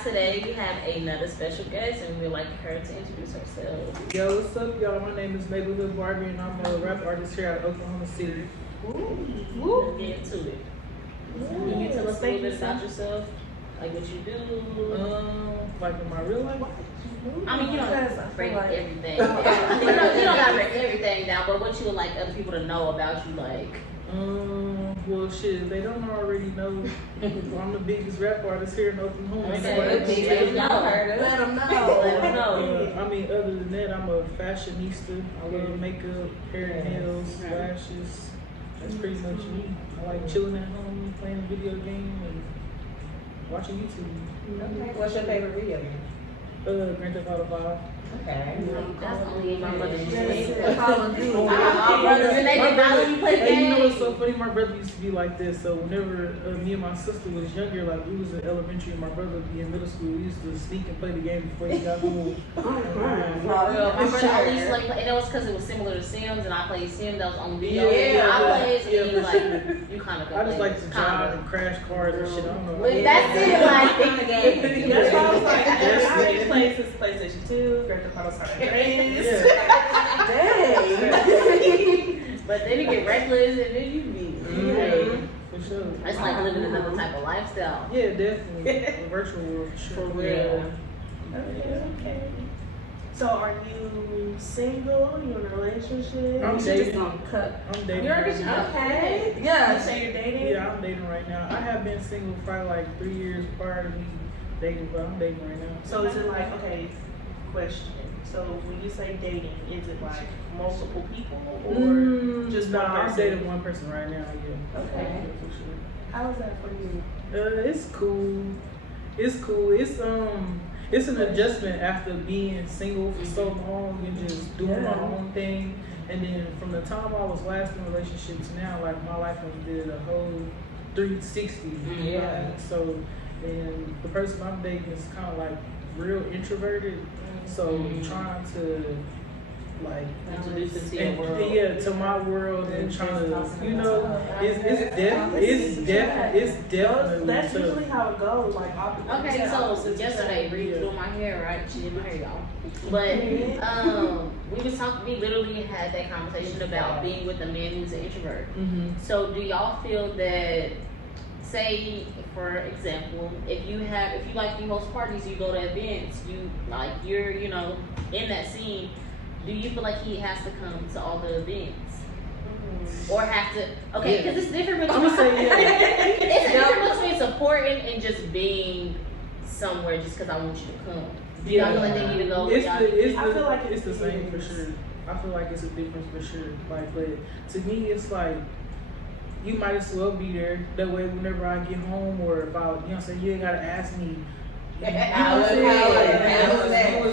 guys, today we have another special guest, and we'd like her to introduce herself. Yo, what's up, y'all? My name is Nayborhood Barbie, and I'm a rap artist here at Oklahoma City. Let's get into it. Can you tell us a little bit about yourself? Like what you do? Like in my real life? I mean, you don't break everything down. You don't gotta break everything down, but what you would like other people to know about you, like? Well, shit, they don't already know. I'm the biggest rap artist here in Oklahoma. Let them know. Let them know. I mean, other than that, I'm a fashionista. I love makeup, hair and nails, lashes. That's pretty much me. I like chilling at home, playing video games, and watching YouTube. Okay. What's your favorite video game? Grand Theft Auto 5. Okay. That's only my brother's Call of Duty. My brothers, and they did not let me play games. Hey, you know what's so funny? My brother used to be like this. So whenever me and my sister was younger, like we was in elementary and my brother would be in middle school, we used to sneak and play the game before he got home. My brother always like, and that was because it was similar to Sims, and I played Sims. That was on video. I played, so he was like, you kind of. I just like to drive and crash cars and shit. I don't know. That's it, like in the game. That's why I was like, I've been playing since PlayStation 2, Grand Theft Auto San Andreas. Dang. But then you get reckless, and then you be. For sure. It's like living another type of lifestyle. Yeah, definitely. The virtual world, for sure. For real. Okay. So are you single? You in a relationship? I'm dating. I'm dating. You're right now. okay. Yeah. You say you're dating? Yeah, I'm dating right now. I have been single for probably like 3 years prior to me dating, but I'm dating right now. So is it like, okay, question. So when you say dating, is it like multiple people or just one I'm person? dating one person right now. Yeah. Okay. Yeah, for sure. How is that for you? It's cool. It's cool. It's an adjustment after being single for so long and just doing my own thing. And then from the time I was last in a relationship to now, like my life has did a whole 360. Yeah. So, and the person I'm dating is kind of like real introverted. So trying to like Introduce it to your world. yeah, to my world and trying to, you know, it's definitely That's tough. usually how it goes. Like Okay, so yesterday, Bree doing my hair, right? She did my hair, y'all. But we literally had that conversation about being with a man who's an introvert. So do y'all feel that, say for example, if you like you host parties, you go to events, you're in that scene, do you feel like he has to come to all the events? Or have to, because it's different between, I'm gonna say it's different between supporting and just being somewhere just because I want you to come. Do y'all feel like they need to go? I feel like it's the same for sure. I feel like it's a difference for sure. Like, but to me, it's like you might as well be there. That way, whenever I get home, or if you ain't gotta ask me. I was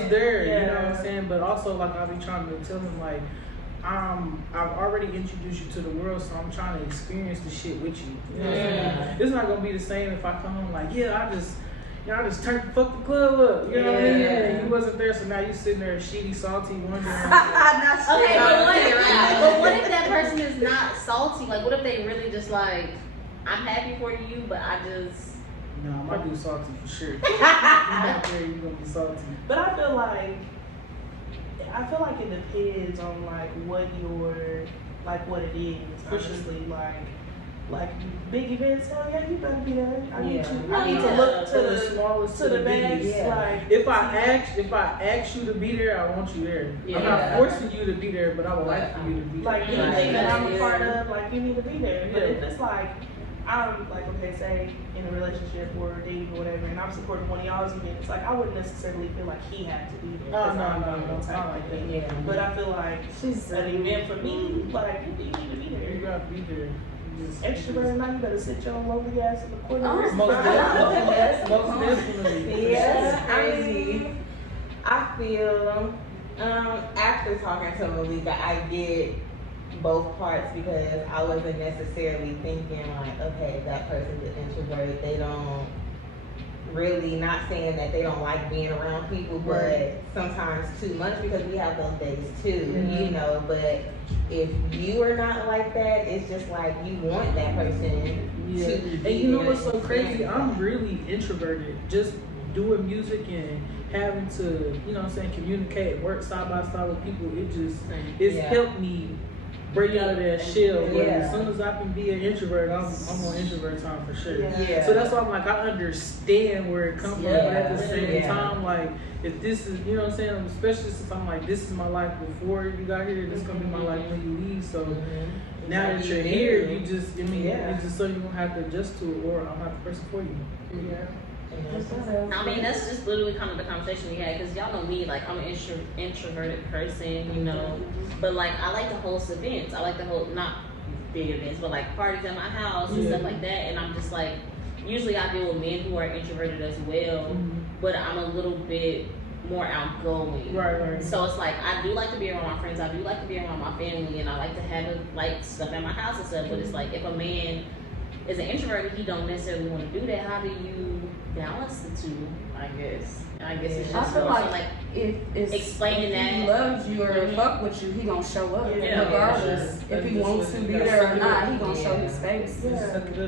there. You know what I'm saying? But also, like, I'll be trying to tell him, like, I've already introduced you to the world, so I'm trying to experience the shit with you. You know what I'm saying? It's not gonna be the same if I come home like, I just turned the fuck the club up. You know what I mean? Yeah. You wasn't there, so now you sitting there shitty, salty, wondering. Okay, but what if that person is not salty? Like, what if they really just like, I'm happy for you, but I just. No, my dude's salty for sure. You're not there, you're gonna be salty. But I feel like it depends on like what it is. Honestly, like big events. Hell yeah, you better be there. I need to look to the smallest to the biggest. Yeah. Like if I ask you to be there, I want you there. I'm not forcing you to be there, but I would like for you to be there. Like anything that I'm a part of, like you need to be there. But if it's like I'm like, okay, say in a relationship or dating or whatever, and I'm supporting one of y'all's events, like I wouldn't necessarily feel like he had to be there. Oh, no, type of thing. Yeah. But I feel like an event for me, like you need to be there. You gotta be there. Extrovert now, you better sit your lovely ass in the corner. Most definitely. Yes, I mean, I feel after talking to Malika, I get both parts because I wasn't necessarily thinking like, okay, that person's an introvert. They don't really, not saying that they don't like being around people, but sometimes too much because we have those days too, you know. But if you are not like that, it's just like you want that person to be. And you know what's so crazy? I'm really introverted. Just doing music and having to, you know what I'm saying, communicate, work side by side with people, it's helped me break out of that shell. But as soon as I can be an introvert, I'm on introvert time for sure. Yeah. So that's why I'm like, I understand where it comes from, but at the same time, like, if this is, you know what I'm saying, especially since I'm like, this is my life before you got here, this is gonna be my life when you leave. So now that you're here, you just, it's just so you're gonna have to adjust to it, or I'm not the person for you. I mean, that's just literally kind of the conversation we had, because y'all know me, like, I'm an introverted person, you know, but like, I like to host events. I like to hold, not big events, but like parties at my house and stuff like that. And I'm just like, usually I deal with men who are introverted as well, but I'm a little bit more outgoing. Right. So it's like, I do like to be around my friends, I do like to be around my family, and I like to have like stuff at my house and stuff, but it's like, if a man is an introvert, he don't necessarily want to do that, how do you balance the two? I guess it's just I feel like if it's explaining if he that. loves you or fuck with you, he gonna show up regardless. Yeah. If he wants to be there or not, he gonna show his face.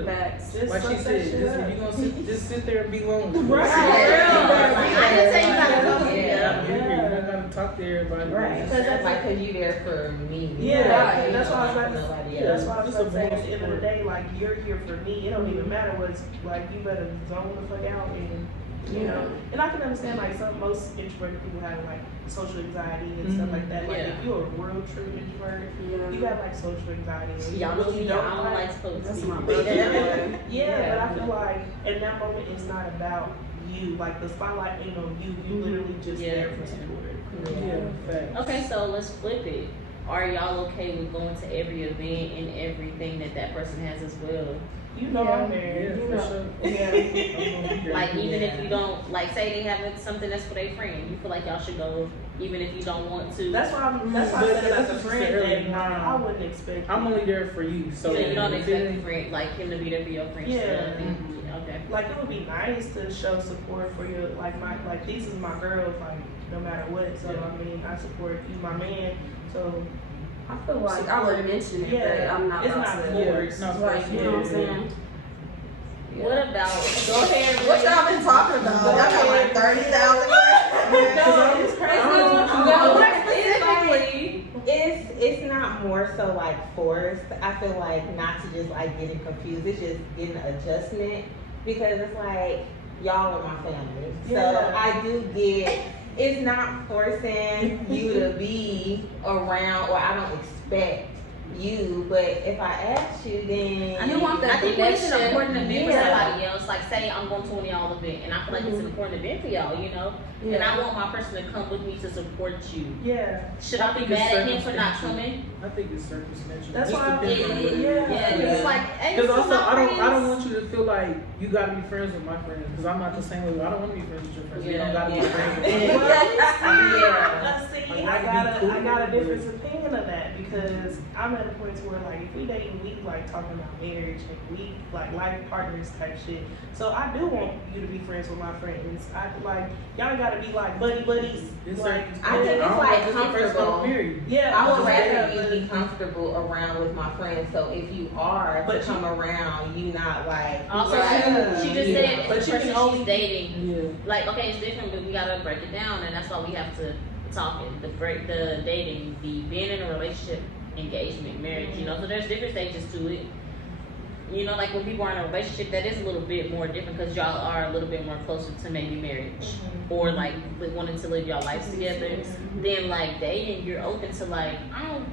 Facts. Like she said, if you gonna sit there and be lonely. Right. I didn't say you gotta go. You're not gonna talk to everybody. Right. Because that's like, cause you there for me. Yeah, that's why I was about to nobody say. That's else. why I was about to say. At the end of the day, like, you're here for me. It don't even matter what's like. You better zone the fuck out, and you know. And I can understand like most introverted people have like social anxiety and stuff like that. Like if you're a real true introvert, you have like social anxiety. Y'all know me, I don't like folks. That's to my be- brother. Yeah, but I feel like in that moment it's not about you. Like the spotlight ain't on you. You literally just there for support. Yeah. Okay, so let's flip it. Are y'all okay with going to every event and everything that person has as well? You know I'm there. Yeah, You for know. sure. Yeah. Like, even if you don't, like, say they have something that's for their friend, you feel like y'all should go, even if you don't want to. That's why I said about the friend thing. I wouldn't expect. I'm only there for you, so you don't expect your friend, like him to be there for your friend. Yeah. Okay. Like it would be nice to show support for your like these is my girls, like no matter what. So I mean I support you, my man. So I feel like I would mention it, but I'm not it's about not to. forced. Like, you know what I'm saying? What about Go ahead. What y'all been talking about? Y'all got like 30,000. It's crazy. It's not more so like forced. I feel like not to just like getting confused. It's just getting an adjustment because it's like y'all are my family. So I do get. It's not forcing you to be around, or I don't expect you. But if I ask you, then You want that I think it's an connection. important event for Yeah. somebody else. Like, say I'm going to one of y'all event, and I feel like it's an important event for y'all, you know? And I want my person to come with me to support you. Yeah. Should I be mad at him for not coming? I think it's circumstantial. That's Just why I'm depends on what it is. Yeah. It's like, hey, Because this is also, my I friends. don't want you to feel like you gotta be friends with my friends. Because I'm not the same way. I don't want to be friends with your friends. You don't gotta be friends with me. See, I got a different opinion of that because I'm at a point where like if we dating, we like talking about marriage and we like life partners type shit. So I do want you to be friends with my friends. I like y'all gotta be like buddies. It's Like I think it's like it's the first comfortable. period. yeah, I would just rather saying. you be comfortable around with my friends. So if you are But to come around, you not like. Also, Right. she just Yeah. said But it's the you person can only- she's dating. Yeah. Like, okay, it's different, but we gotta break it down, and that's why we have to talk it. The dating, the being in a relationship, engagement, marriage. You know, so there's different stages to it. You know, like when people are in a relationship, that is a little bit more different because y'all are a little bit more closer to maybe marriage or like wanting to live y'all lives together. Then like dating, you're open to like,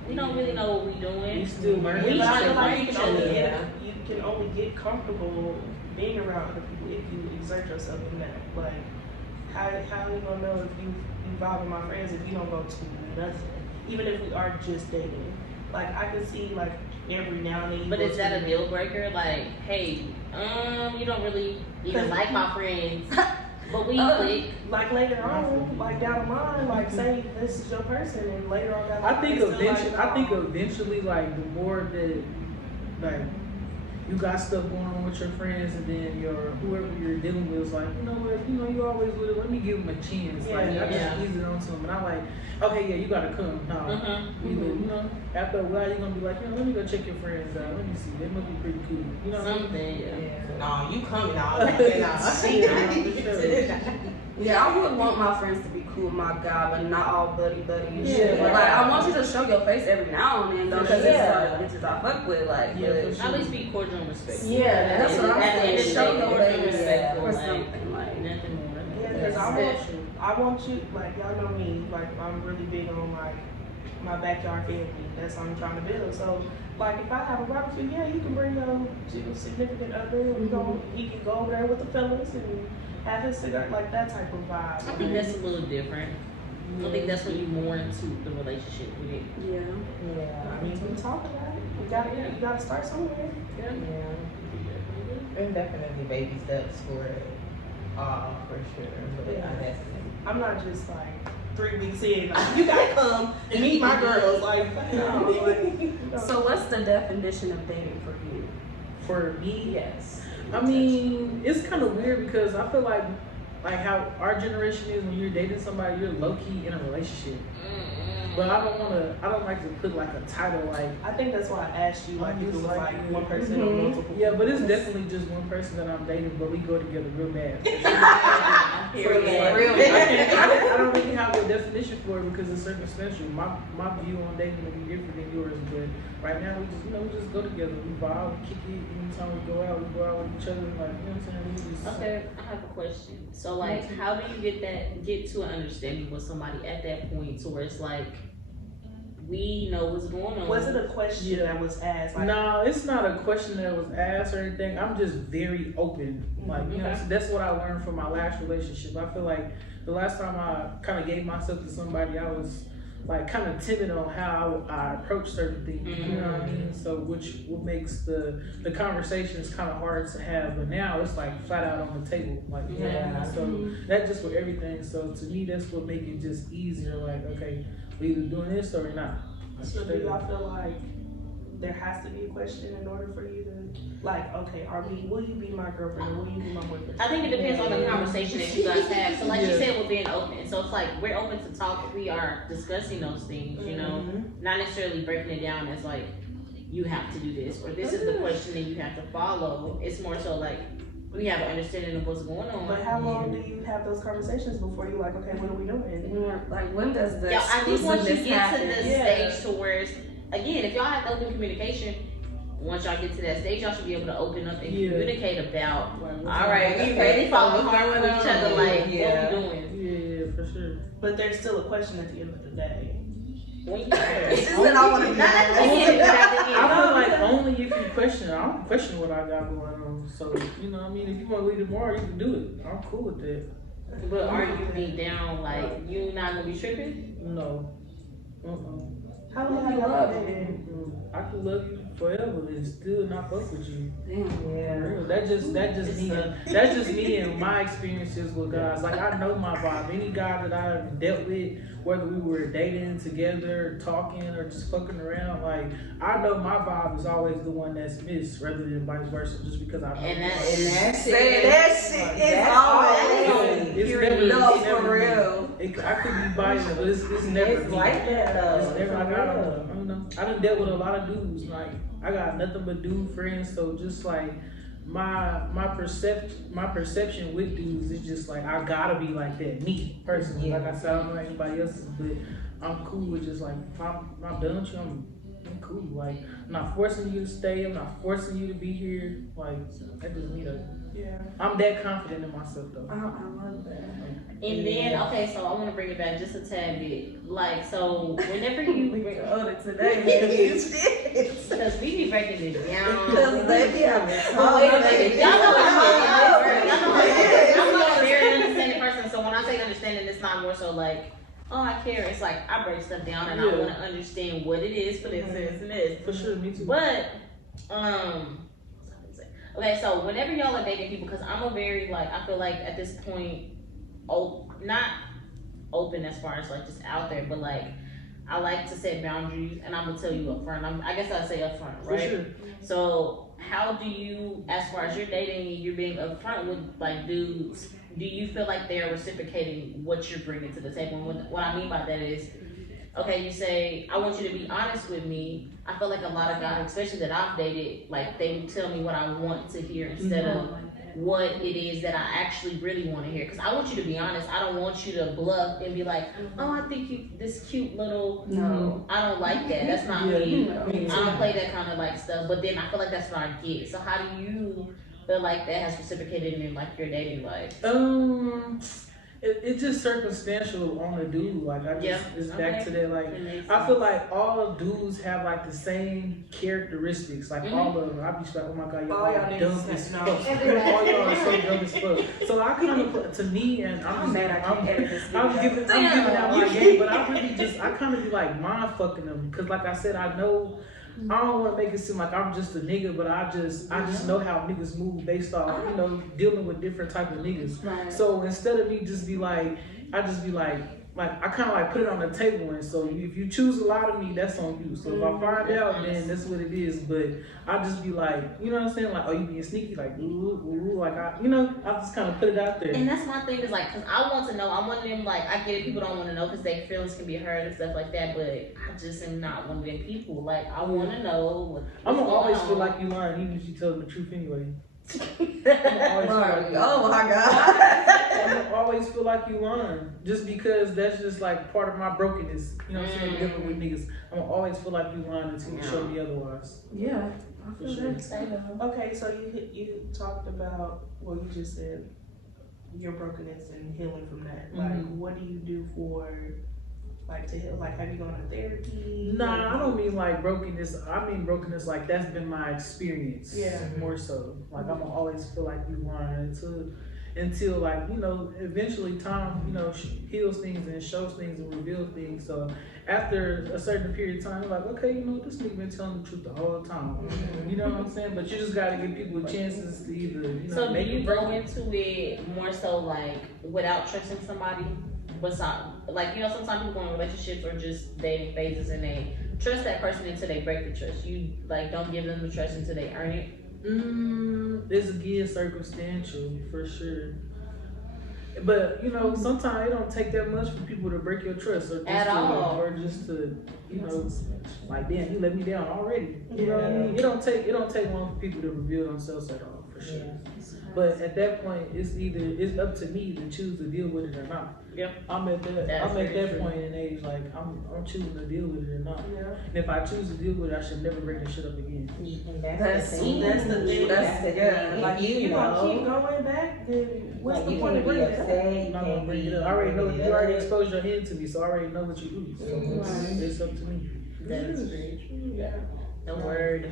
we don't really know what we doing. We still learning. We But I should feel like learn you each can only other. get you can only get comfortable being around other people if you exert yourself in that. Like how you gonna know if you vibe with my friends if you don't go to nothing? Even if we are just dating. Like I can see like every now and then. You But go is that to- a deal breaker? Like, hey, you don't really even like my friends, but we click. Like later on, like down the line, like say this is your person, and later on down the line, I think it's still eventually, like, eventually, like the more that, like, you got stuff going on with your friends, and then whoever you're dealing with is like, you know what, you always with it. Let me give them a chance. Like, I just ease it on to them, and I'm like, okay, yeah, you gotta come. No, you know, after a while, you're gonna be like, let me go check your friends out. Let me see, they must be pretty cool. You know what I mean? Something, yeah. No, you coming out. Like, Yeah, for sure. Yeah, I would want my friends to be cool with my guy, but not all buddy and shit. Yeah. But like, I want you to show your face every now and then, though, because it's Yeah. bitches I fuck with, like. Yeah, but for sure. At least be cordial and respectful. Yeah, that's what I'm At the end of the saying. Show day, your cordial and face respectful, or like, something, like. nothing more. Yeah, because I want you, like, y'all know me, like, I'm really big on, like, my backyard family. That's what I'm trying to build. So, like, if I have a barbecue, yeah, you can bring your significant other. He can go over there with the fellas and have his cigar, like that type of vibe. I think that's a little different. I think that's when you more into the relationship with it. Yeah. Yeah. I mean, we talk about it. You gotta start somewhere. Yeah. And definitely baby steps for all, for sure. But Yeah. definitely. I'm not just like 3 weeks in. Like, you gotta come and meet my girls. Like, no, like, no. So what's the definition of dating for you? For me, Yes. I mean, it's kind of weird because I feel like how our generation is when you're dating somebody, you're low key in a relationship. But I don't like to put like a title like. I think that's why I asked you, like, if it was like one person or Mhm. multiple. Yeah, but it's definitely just one person that I'm dating, but we go together real bad. Real I don't really have a definition for it because it's circumstantial. My view on dating will be different than yours, but right now we just go together. We vibe, we kick it. Anytime we go out with each other. Like, you know what I'm saying? We just, Okay, I have a question. So, like, how do you get to an understanding with somebody at that point to where it's like, we know what's going on? Was it a question that was asked? Like, no, it's not a question that was asked or anything. I'm just very open. Like, you know, that's what I learned from my last relationship. I feel like the last time I kind of gave myself to somebody, I was like kind of timid on how I approach certain things. You know what I mean? So, what makes the conversations kind of hard to have. But now it's like flat out on the table. Like, you know what I mean? So that's just with everything. So to me, that's what makes it just easier. Like, okay, we either doing this or we're not. so do y'all feel like there has to be a question in order for you to, like, okay, will you be my girlfriend or will you be my boyfriend? I think it depends on the conversation that you guys have. So, like you said, with being open. So it's like we're open to talk. We are discussing those things. You know, not necessarily breaking it down as like you have to do this or this is the question that you have to follow. It's more so like we have an understanding of what's going on. But how long do you have those conversations before you're like, okay, what are we doing? Like, when does the I think once you exclusiveness get to happen? this stage to where it's, again, if y'all have open communication, once y'all get to that stage, y'all should be able to open up and communicate about, all right, we ready falling hard with each other, like, what we doing? Yeah, for sure. But there's still a question at the end of the day. When you She said, I want to be I feel like only if you question. I don't question what I got going on. So, you know what I mean? If you want to leave tomorrow, you can do it. I'm cool with that. But are you deep down, like, you not gonna be tripping? No. How long have you love it? I could love you forever and still not fuck with you. Damn. For real. That's just me and my experiences with guys. Like, I know my vibe. Any guy that I've dealt with, whether we were dating together, talking, or just fucking around, like, I know my vibe is always the one that's missed rather than vice versa, just because I know. And that That shit is always It's never, no, it's never for real. I could be biased, but it's never It's like that though. It's never like I don't know. I done dealt with a lot of dudes. Like, I got nothing but dude friends, so just like my perception with dudes is just like I gotta be like that. Me personally, like I said, I don't know anybody else's, but I'm cool with just like if I'm done with you, I'm cool. Like, I'm not forcing you to stay. I'm not forcing you to be here. Like, that just me though. Yeah. I'm that confident in myself though. I love that. And then, okay, so I want to bring it back just a tad bit. Like, so whenever you bring today, because we be breaking it down. Because they be having Y'all know I'm a very understanding person. So when I say understanding, it's not more so like, oh, I care. It's like I break stuff down and I want to understand what it is for this, this, and this. For sure, me too. But, okay, so whenever y'all are dating people, because I'm a very, like, I feel like at this point, not open as far as, like, just out there, but, like, I like to set boundaries, and I'm going to tell you up front. I guess I'll say up front, right? For sure. So, how do you, as far as you're dating and you're being upfront with, like, dudes, do you feel like they're reciprocating what you're bringing to the table? And what I mean by that is, okay, you say, I want you to be honest with me. I feel like a lot of guys, especially that I've dated, like they would tell me what I want to hear instead of what it is that I actually really want to hear. Because I want you to be honest. I don't want you to bluff and be like, oh, I think you this cute little. No, I don't like that. That's not me. I don't play that kind of like stuff. But then I feel like that's what I get. So how do you feel like that has reciprocated in like your dating life? It's just circumstantial on a dude. Like I just, it's back to that. Like I feel like all dudes have like the same characteristics. Like all of them. I be like, oh my god, y'all are dumb as fuck. All y'all are so dumb as fuck. So I kind of, to me, and I'm giving out my game, but I kind of be like mind fucking them because, like I said, I know. I don't want to make it seem like I'm just a nigga, but I just know how niggas move based off, you know, dealing with different type of niggas. Right. So instead of me just be like, I just be like I kind of like put it on the table, and so if you choose a lot of me, that's on you. So if I find out, then that's what it is. But I just be like, you know what I'm saying? Like, oh, you being sneaky, like, ooh, like I just kind of put it out there. And that's my thing is like, cause I want to know. I'm one of them like, I get it. People don't want to know because their feelings can be hurt and stuff like that. But I just am not one of them people. Like, I want to know. I'm gonna always feel like you lying, even if you tell the truth anyway. Oh my god. I'm gonna always feel like you lying just because that's just like part of my brokenness. You know what I'm saying? Living with niggas, I'm gonna always feel like you lying until you show me otherwise. Yeah. For sure. Okay, so you talked about, well, you just said your brokenness and healing from that. Like, what do you do for, like, to heal? Like, have you gone to therapy? Nah, I don't mean like brokenness. I mean brokenness like that's been my experience. Yeah. More so. Like I'm gonna always feel like you lying until like, you know, eventually time, you know, heals things and shows things and reveals things. So after a certain period of time, you're like, okay, you know, this nigga been telling the truth the whole time. You know what I'm saying? But you just gotta give people chances to either, you know. So do you go into it more so like without trusting somebody? Like, you know, sometimes people go in relationships or just dating phases and they trust that person until they break the trust. You like don't give them the trust until they earn it. It's again circumstantial for sure. But you know, sometimes it don't take that much for people to break your trust or just to you know, like damn, you let me down already. You know what I mean? It don't take long for people to reveal themselves at all for sure. But at that point, it's up to me to choose to deal with it or not. Yep. I'm at that point in age, like I'm choosing to deal with it or not. Yeah. And if I choose to deal with it, I should never bring this shit up again. That's the thing. Like you gonna keep going back, then what's the point of bringing it up? I'm not gonna bring it up. I already know you already exposed your hand to me, so I already know what you do. So it's up to me. That's very true. Yeah. The word.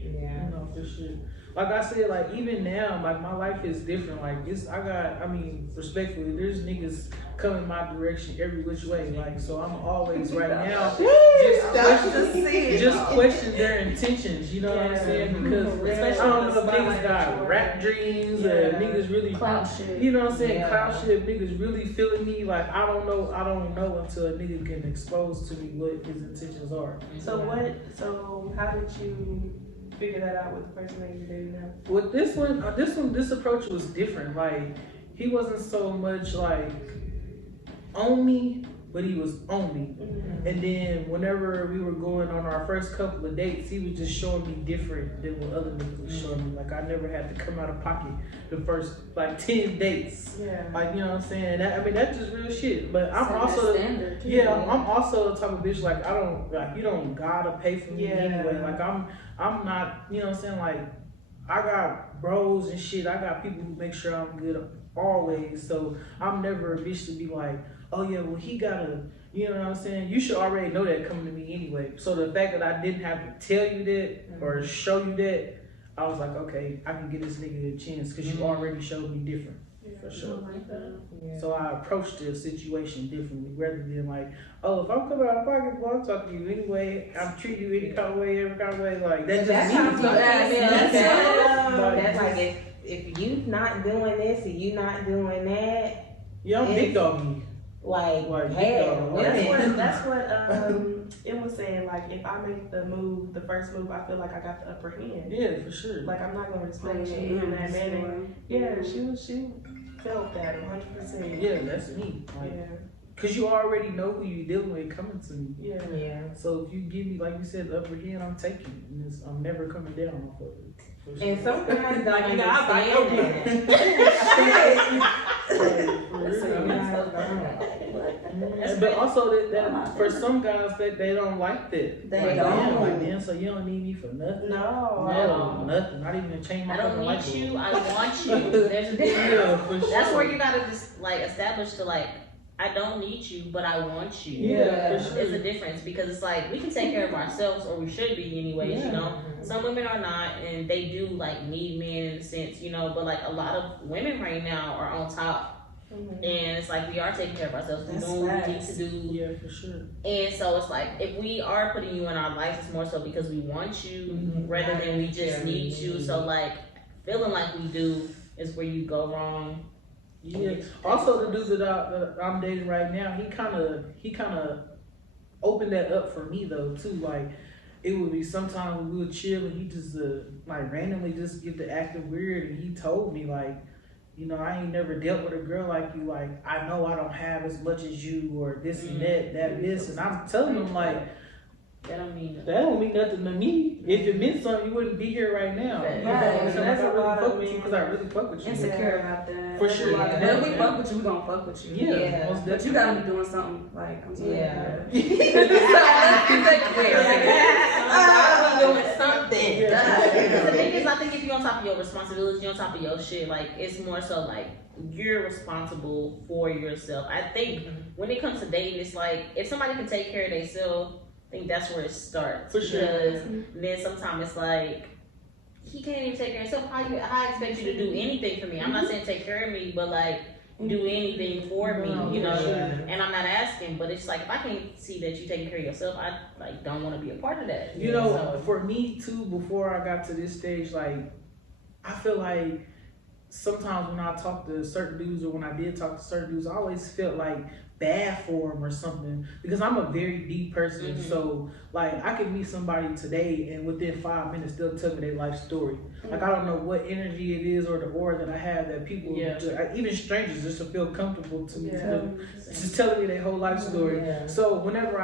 Yeah. You know, for sure. Like I said, like even now, like my life is different. Like respectfully, there's niggas coming my direction every which way. Like, so I'm always right now just question their intentions. You know what I'm saying? Because I don't know if niggas got rap dreams or niggas really clout shit. You know what I'm saying? Clout shit. Niggas really feeling me. Like I don't know until a nigga can expose to me what his intentions are. So how did you figure that out with the person that you're dating now? With this approach was different. Like he wasn't so much like on me, but he was on me. And then whenever we were going on our first couple of dates, he was just showing me different than what other niggas was showing me. Like I never had to come out of pocket the first like 10 dates. Yeah. Like you know what I'm saying? That's just real shit. But I'm also I'm also the type of bitch like you don't gotta pay for me anyway. Like I'm not, you know what I'm saying? Like I got bros and shit. I got people who make sure I'm good always. So I'm never a bitch to be like, oh yeah, well he gotta, you know what I'm saying? You should already know that coming to me anyway. So the fact that I didn't have to tell you that or show you that, I was like, okay, I can give this nigga a chance because you already showed me different. For sure. So I approached the situation differently rather than like, oh, if I'm coming out of pocket, well, I'm talking to you anyway. I'm treating you any kind of way, every kind of way. Like that's just that's like if you not doing this and you not doing that. Yeah, I'm big doggy. Like hey, that's what it was saying. Like if I make the first move, I feel like I got the upper hand. Yeah, for sure. Like I'm not gonna respect you in that manner. Yeah, she felt that 100%. Yeah, that's me. Like, cause you already know who you dealing with coming to me. Yeah. So if you give me, like you said, the upper hand, I'm taking it, and I'm never coming down off of it. For sure. And some guys don't Like, you know, I'm like, understand that. But also that for some guys that they don't like that. They like, don't. damn, like, damn, so you don't need me for nothing. No. Nothing. Not even to change my I don't fucking light need you. bulb. I want you. There's a difference. Yeah, for sure. That's where you gotta just like establish to like, I don't need you, but I want you. Yeah, for sure. It's a difference because it's like we can take care of ourselves, or we should be anyways. Yeah. You know, some women are not, and they do like need men in a sense. You know, but like a lot of women right now are on top. And it's like we are taking care of ourselves. We're doing what we need to do. Yeah, for sure. And so it's like if we are putting you in our lives, it's more so because we want you rather than we just need you. So like feeling like we do is where you go wrong. Yeah. Also, the dude that I'm dating right now, he kind of opened that up for me though too. Like it would be sometimes we would chill and he just like randomly just get to acting weird, and he told me like, you know, I ain't never dealt with a girl like you. Like, I know I don't have as much as you, or this and that, this. And I'm telling him, like, That don't mean that don't mean nothing to me. If it meant something, you wouldn't be here right now. Right. You know what I'm saying? That's Like, I a really lot fuck of with you because I really fuck with you. Insecure about that. For sure. But if we fuck with you, we gonna fuck with you. Yeah. Most But you gotta be doing something like, I'm sorry. Yeah. I'm doing something. Yeah. Because the thing is, I think if you're on top of your responsibilities, you're on top of your shit, like, it's more so like, you're responsible for yourself. I think when it comes to dating, it's like, if somebody can take care of themselves, I think that's where it starts. For sure. Because then sometimes it's like, he can't even take care of himself. How I expect you to do anything for me? I'm not saying take care of me, but like, do anything for me, you know? And I'm not asking, but it's like, if I can't see that you taking care of yourself, I like don't want to be a part of that. You know, for me too, before I got to this stage, like, I feel like sometimes when I talk to certain dudes, or when I did talk to certain dudes, I always felt like bad for them or something, because I'm a very deep person. So like, I could meet somebody today and within 5 minutes they'll tell me their life story. Like, I don't know what energy it is or the aura that I have that people, even strangers, just to feel comfortable to me, just telling me their whole life story. So whenever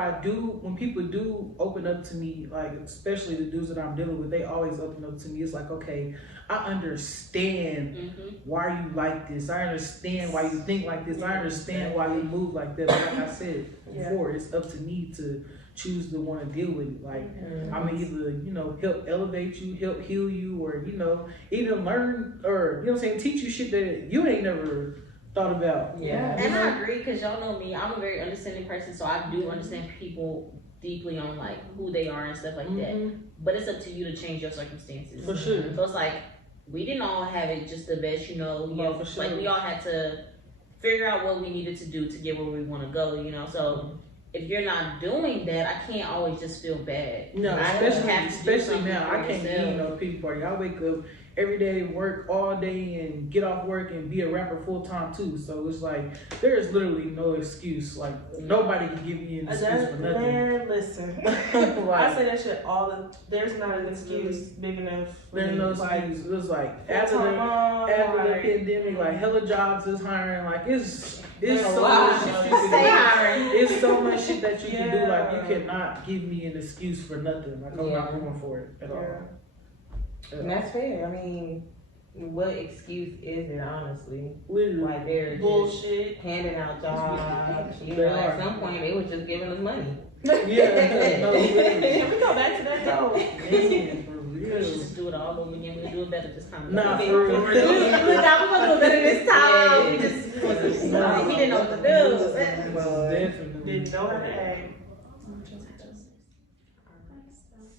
when people do open up to me, like especially the dudes that I'm dealing with, they always open up to me. It's like, okay, I understand why you like this. I understand why you think like this. I understand why you move like that. But like I said before, it's up to me to choose to want to deal with it. Like, I'm either, you know, help elevate you, help heal you, or, you know, even learn, or, you know what I'm saying, teach you shit that you ain't never thought about. And I agree, because y'all know me, I'm a very understanding person, so I do understand people deeply on like who they are and stuff like that. But it's up to you to change your circumstances. For sure. So it's like, we didn't all have it just the best, you know. For sure. Like, we all had to figure out what we needed to do to get where we want to go, you know. So if you're not doing that, I can't always just feel bad. No, especially now. I can't be no people party. I wake up every day, work all day, and get off work and be a rapper full time too. So it's like, there is literally no excuse. Like, nobody can give me an excuse for nothing. Man, listen. I say that shit there's not an excuse big enough. There's no excuse. It was like, after the pandemic, like, hella jobs is hiring. Like, it's so much shit you can do. It's so much shit that you can do. Like, you cannot give me an excuse for nothing. Like, I'm not going for it at all. And that's fair. I mean, what excuse is it, honestly? Literally. Like, they're bullshit, just handing out jobs. You know, at some point they was just giving us money. Can we go back to that though? Man, for real. Let's just do it all over again. We'll do it better this time. Nah, for real. We're gonna do it better this time. He didn't know what to do. Definitely. Didn't know how to act.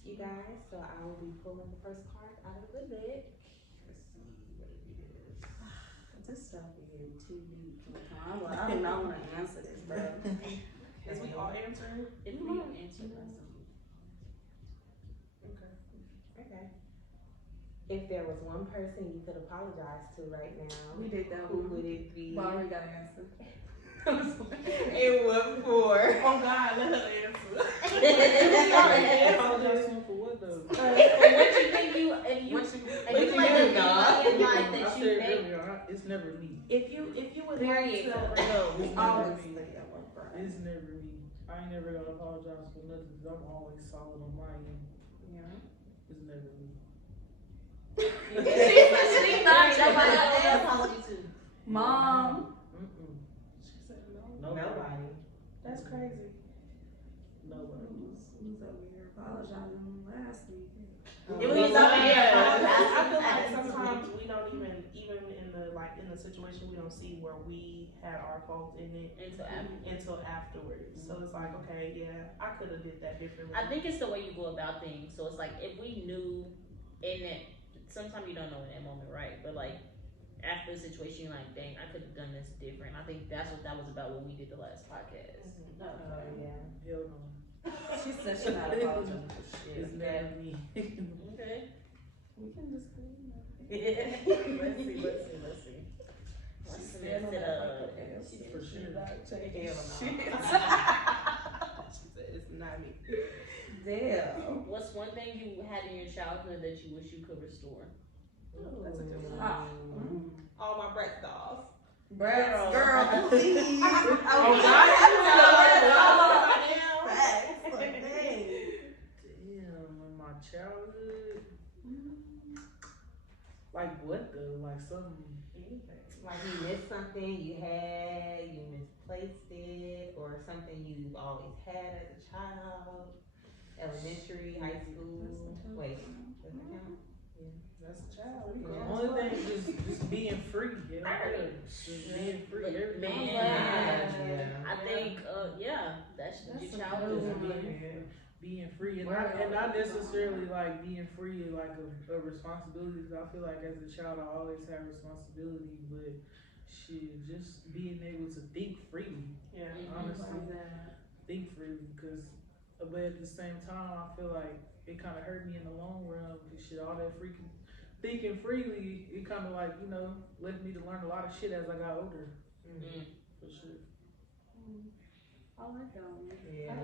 You guys, so I will be pulling the first card out of the deck. Let's see what it is. This stuff is too deep. I do not want to answer this, bro. Is we all answering? If we answer Okay. If there was one person you could apologize to right now, We did that who one. would it be? Well, I already got an answer. And what for? Oh God, let her answer. Apologize to him for what though? what you think you, if you feel like there's anybody in life I that you said make, earlier, it's never me. If you would period, like for to, real. Always look at one, bro. It's never me. I ain't never gonna apologize for nothing because I'm always solid on my end. Yeah. It's never me. She's not nobody else apology to. Mom. Mm-mm. She said no. Nobody. That's crazy. Nobody. Who's over here apologizing last week? It was over here. I feel like sometimes we don't even in the situation we don't see where we had our fault in it until afterwards. So it's like, okay, yeah, I could have did that differently. I think it's the way you go about things. So it's like if we knew in that, sometimes you don't know in that moment, right? But like after the situation, you're like, dang, I could have done this different. I think that's what that was about when we did the last podcast. Oh, yeah. Hell no. She said she's not apologizing for shit. It's never me. Okay. We can disagree. Let's see. She's Let's standing mess it up up. like an L. For sure. Hell Shit. no. She said it's not me. Damn. What's one thing you had in your childhood that you wish you could restore? That's a good one. Ah. All my breast dolls. Breasts, girl, please. Oh, Damn, in my childhood. Like what though? Like something. Like you missed something you misplaced it, or something you always had as a child, elementary, high school. Wait, does that count? That's a child. We The grown only as thing fuck. is just being free. Just being free. Everything. Man, Yeah. I think, that's your a childhood. good one. Being free and Right. not necessarily like being free like a responsibility, because I feel like as a child I always had responsibility, but shit, just being able to think freely, Yeah. honestly, think freely, because but at the same time I feel like it kind of hurt me in the long run, because shit, all that freaking thinking freely, it kind of like, you know, led me to learn a lot of shit as I got older. For sure. I like that one. Yeah.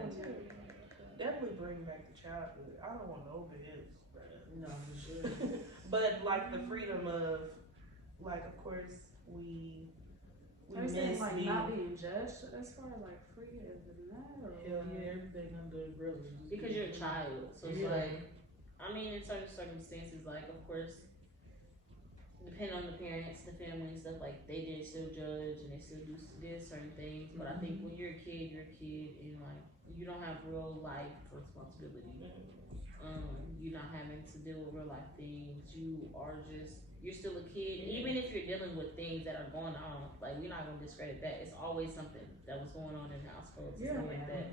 Definitely bring back the childhood. I don't want no overheads, bruh. No, for sure. But like the freedom of, like, of course we Are you saying miss like the not being judged as far as like free as in that? Or Hell yeah, everything under the umbrella. Because you're a child. So it's like, I mean, in certain circumstances, like, of course, depending on the parents, the family and stuff, like, they did still judge and they still did certain things. But I think when you're a kid, and, like, you don't have real life responsibility. You're not having to deal with real life things. You're still a kid. Even if you're dealing with things that are going on, like, we're not going to discredit that. It's always something that was going on in households and stuff like that.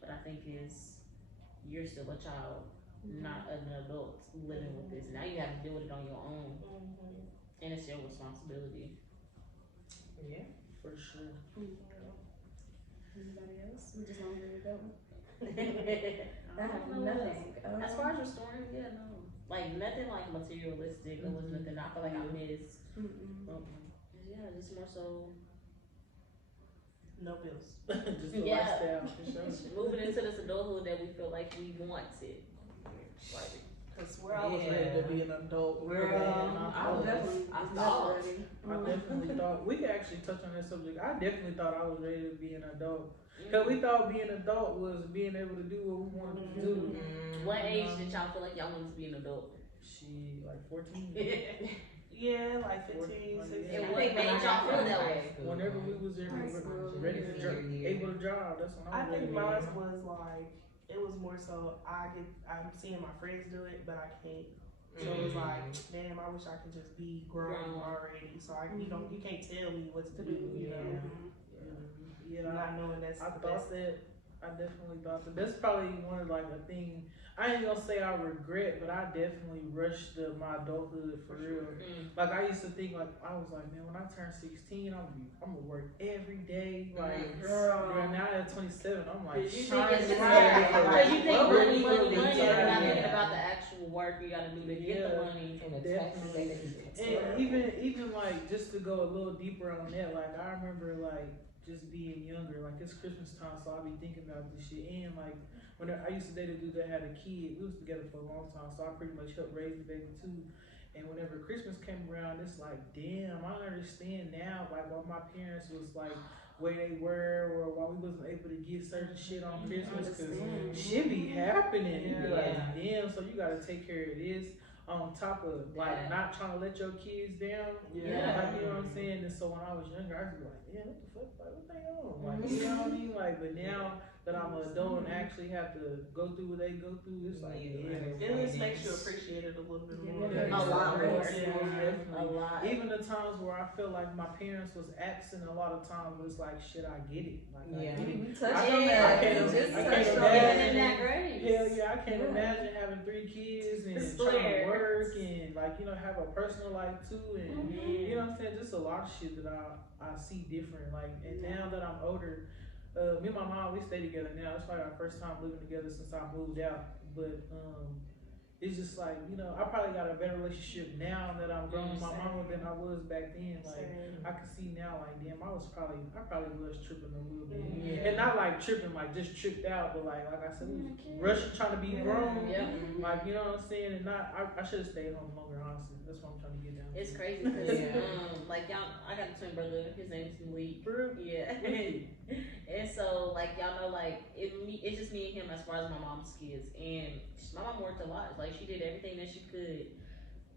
But I think you're still a child, not an adult living with this. Now you have to deal with it on your own. And it's your responsibility. Yeah. For sure. Anybody else? We just don't agree with that one. I I have don't know what nothing. As far as restoring, no. Like, nothing like materialistic. There was nothing I feel like I missed. Yeah, just more so no bills. Just the Yeah. lifestyle, for sure. moving into this adulthood that we feel like we wanted. Like, Cause where I was ready to be an adult. Girl, I was definitely I thought. ready. I definitely thought we could actually touch on that subject. I definitely thought I was ready to be an adult, because we thought being an adult was being able to do what we wanted to do. What age did y'all feel like y'all wanted to be an adult? She like 14. Yeah, like 15, 16. And what made y'all feel that way? Whenever we was ready to able to drive, that's when I I was ready. think mine was like, it was more so I'm seeing my friends do it, but I can't. So it was like, damn, I wish I could just be grown already. So you can't tell me what to do, you know. Yeah, Not knowing that's I the thought best. that. I definitely thought that. That's probably one of like a thing. I ain't gonna say I regret, but I definitely rushed my adulthood for real. Like I used to think, like I was like, man, when I turn 16, I'm gonna work every day. Like, girl, now at 27, I'm like, Because you think money, and you're not thinking about the actual work you gotta do to get the money. And the taxes that And even like just to go a little deeper on that, like I remember like just being younger, like it's Christmas time, so I'll be thinking about this shit. And like when I used to date a dude that had a kid, we was together for a long time, so I pretty much helped raise the baby too. And whenever Christmas came around, it's like, damn, I understand now, like, why my parents was like where they were, or why we wasn't able to get certain shit on Christmas, because shit be happening. You be like, damn, so you gotta take care of this on top of like not trying to let your kids down. Like, you know what I'm saying? And so when I was younger, I used to be like, yeah, what the fuck? Like, what they on? Like, you know what I mean? Like, but now that I'm an adult and actually have to go through what they go through, it's like, it just makes you appreciate it a little bit more. A lot more. A lot. Even the times where I feel like my parents was absent, a lot of times, but it's like, shit, I get it. Like, I get it. Touched on that. I can't Even in that grade. Hell yeah, I can't imagine having 3 kids and trying to work and like, you know, have a personal life too, and you know what I'm saying, just a lot of shit that I see different. Like, and now that I'm older, me and my mom, we stay together now. It's probably our first time living together since I moved out. But it's just like, you know, I probably got a better relationship now that I'm grown with my mama than I was back then. Like, I can see now, like, damn, I probably was tripping a little bit. And not like tripping, like just tripped out, but like I said, we was rushing, trying to be grown. Like, you know what I'm saying? And not, I should have stayed home longer, honestly. That's what I'm trying to get down. It's crazy because, like, y'all, I got a twin brother. His name is Malika. Yeah. And so, like, y'all know, like, it's just me and him as far as my mom's kids. And my mom worked a lot. Like, she did everything that she could.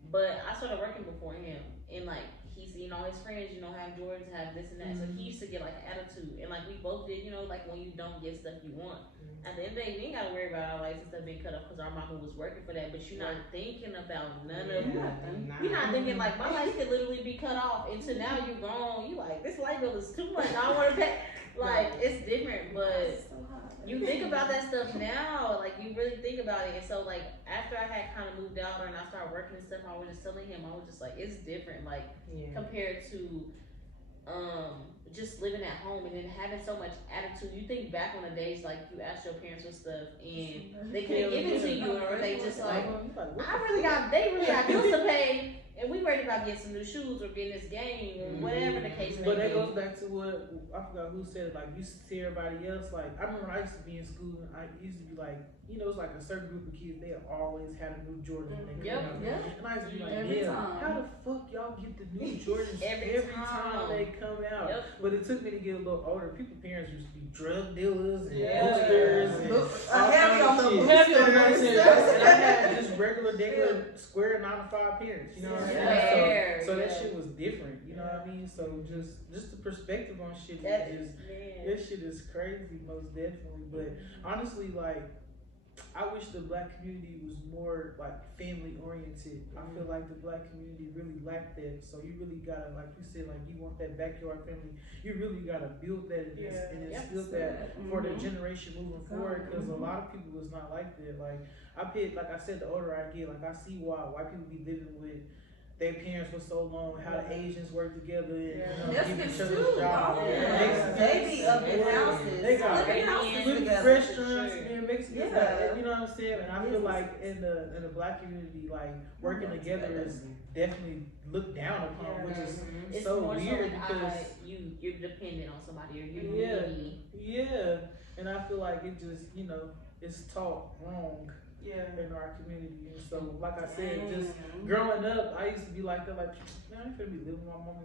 But I started working before him. And, like, he's seen all his friends, you know, have Jordans, have this and that. So he used to get, like, an attitude. And, like, we both did, you know, like, when you don't get stuff you want. At the end of the day, we ain't got to worry about our lives and stuff being cut off because our mama was working for that. But you're not thinking about none of it. You're not thinking, like, my life could literally be cut off until now you're gone. You like, this light bill is too much. I don't want to pay. Like, it's different. But you think about that stuff now. Like, you really think about it. And so, like, after I had kind of moved out and I started working and stuff, I was just telling him, I was just like, it's different. Like, compared to just living at home and then having so much attitude. You think back on the days like you asked your parents for stuff and they couldn't give it to you, or they just like, they really got bills to pay, and we worried about getting some new shoes or getting this game or whatever the case may be. But that goes back to what I forgot who said it. Like, you used to see everybody else. Like, I remember when I used to be in school and I used to be like, you know, it's like a certain group of kids, they always had a new Jordan when they come out. And I used to be like, how the fuck y'all get the new Jordans every time they come out? But it took me to get a little older. People's parents used to be drug dealers and boosters and all kinds of shit. You know what I'm saying? And I had just regular square 9-to-5 parents. You know what I'm saying? So that shit was different. You know what I mean? So just the perspective on shit is this shit is crazy, most definitely. But honestly, like, I wish the black community was more like family oriented. I feel like the black community really lacked that. So you really gotta, like you said, like you want that backyard family. You really gotta build that and instill that for the generation moving forward. Because a lot of people is not like that. Like I said, the older I get, like I see why white people be living with their parents for so long, how the Asians work together and give each other's jobs. They be up in houses. They got restaurants and Mexican. You know what I'm saying? And I feel like in the black community, like working together is definitely looked down upon, which is it's so more weird because you're dependent on somebody or you're needy. And I feel like it just, you know, it's taught wrong. In our community. And so, like I said, just growing up, I used to be like that, like, man, I ain't finna be living with my mama